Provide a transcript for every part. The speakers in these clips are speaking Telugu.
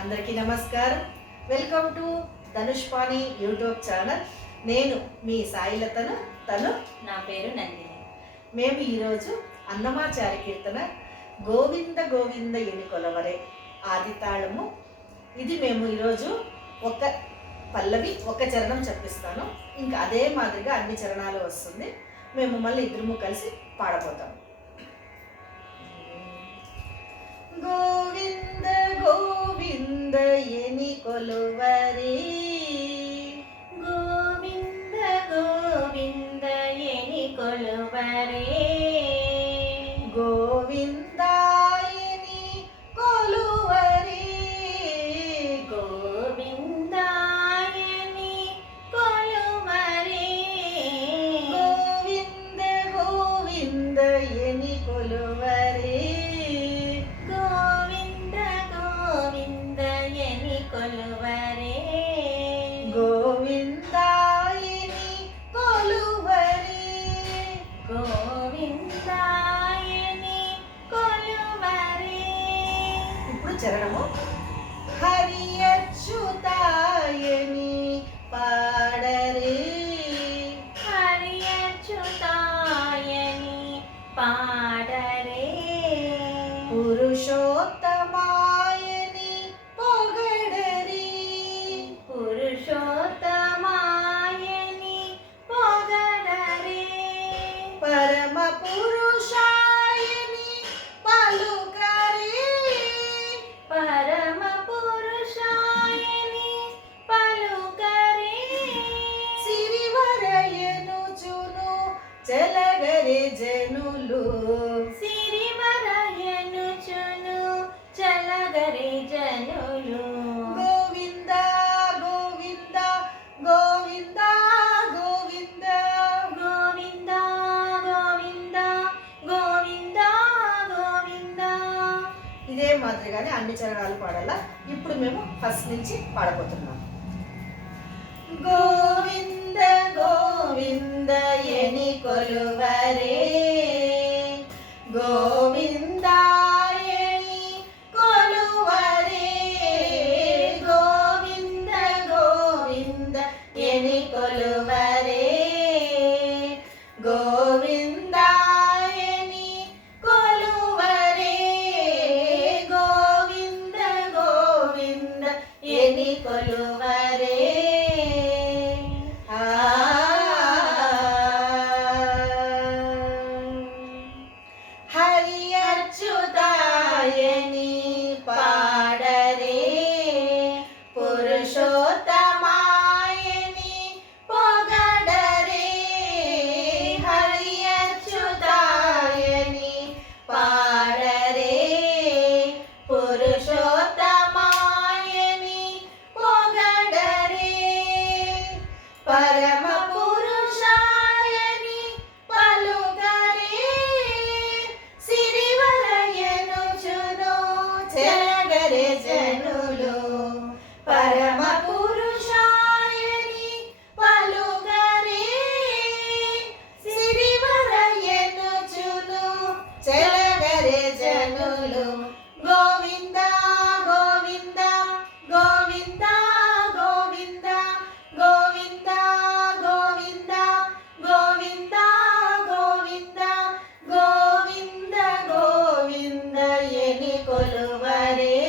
అందరికీ నమస్కారం. Welcome to Dhanushpani YouTube channel. నేను మీ సాయిలతను, తను నా పేరు నందిని. మేము ఈరోజు అన్నమాచారి కీర్తన గోవింద గోవింద ఎని కొలవరే ఆది తాళము. ఇది మేము ఈరోజు ఒక పల్లవి ఒక చరణం చెప్పిస్తాను. ఇంకా అదే మాదిరిగా అన్ని చరణాలు వస్తుంది. మేము మళ్ళీ ఇద్దరము కలిసి పాడబోతాం. గోవింద గోవింద ఎని కొలువరే, గోవింద గోవింద ఎని కొలువరే, గోవిందాయని కొలువరే, గోవిందాయని కొలువరే, గోవింద గోవింద ఎని కొలువరే, గోవింద గోవింద ఎని కొలువరే, గోవిందాయని కొలువరే, గోవిందాయని కొలువరే. ఇప్పుడు చరణము. హరి అచ్యుతాయని పాడరే, హరి అచ్యుతాయని పాడరే, పురుషోత్తమాయని పొగడరే, పురుషోత్తమాయని పొగడరే, పరమ పురుషాయని పలుకరే, పరమ పురుషాయని పలుకరే, సిరివరయనుచును చెలగరే జనులు, సిరివరయనుచును చలగరే జనులు, గోవింద గోవింద గోవింద గోవింద. గోవింద గోవింద గోవింద గోవింద. ఇదే మాదిరిగానే అన్ని చరణాలు పాడాలా. ఇప్పుడు మేము ఫస్ట్ నుంచి పాడబోతున్నాం. గోవింద గోవింద ఎని కొలువరే, గోవిందాయని కొలువరే, గోవింద గోవింద ఎని కొలువరే, గోవిందాయని కొలువరే, గోవింద గోవింద ఎని కొలువరే. హరి అచ్యుతాయని పాడరే, పురుషోత్తమాయని పొగడరే, హరి అచ్యుతాయని పాడరే, పురుషోత్తమాయని పొగడరే, పరమ పురుషాయని పలుకరే, సిరివరయనుచును చెలగరే జనులు, పరమ పురుషాయని పలుకరే, సిరివరయనుచును చెలగరే జనులు, గోవింద గోవింద గోవింద గోవింద గోవింద గోవింద గోవింద గోవింద గోవింద గోవింద ఎని కొలువరే,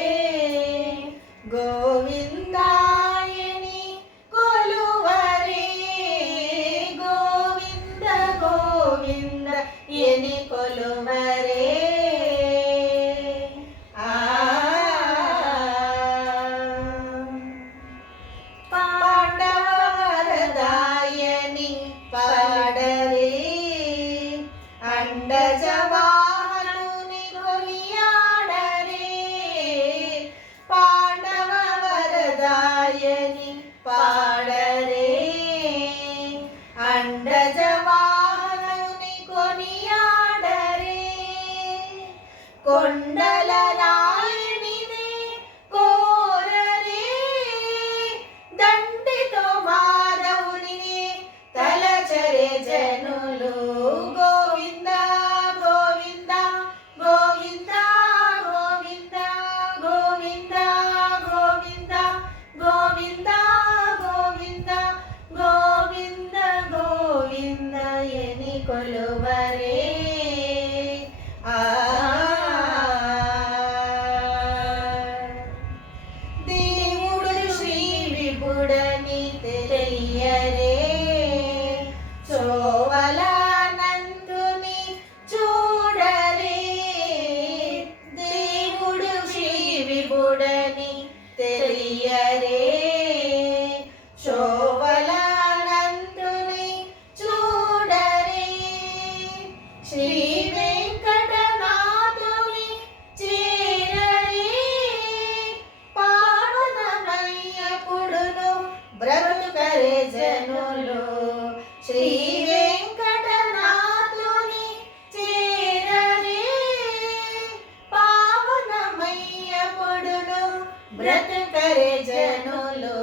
బ్రతుకరే జనులు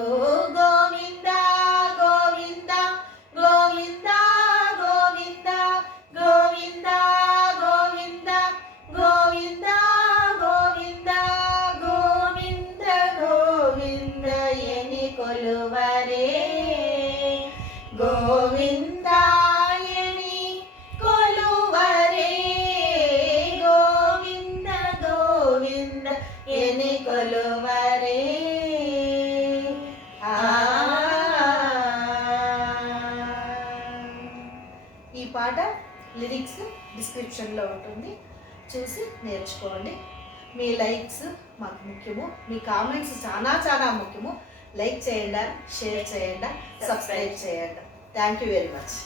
గోవింద గోవింద గోవింద గోవింద గోవింద గోవింద గోవింద గోవింద గోవింద గోవింద ఎని కొలువరే గోవిందాయని కొలువరే గోవింద గోవింద ఎని కొలువరే ఈ పాట లిరిక్స్ డిస్క్రిప్షన్లో ఉంటుంది, చూసి నేర్చుకోండి. మీ లైక్స్ మాకు ముఖ్యము, మీ కామెంట్స్ చాలా చాలా ముఖ్యము. లైక్ చేయండి, షేర్ చేయండి, సబ్స్క్రైబ్ చేయండి. Thank you very much.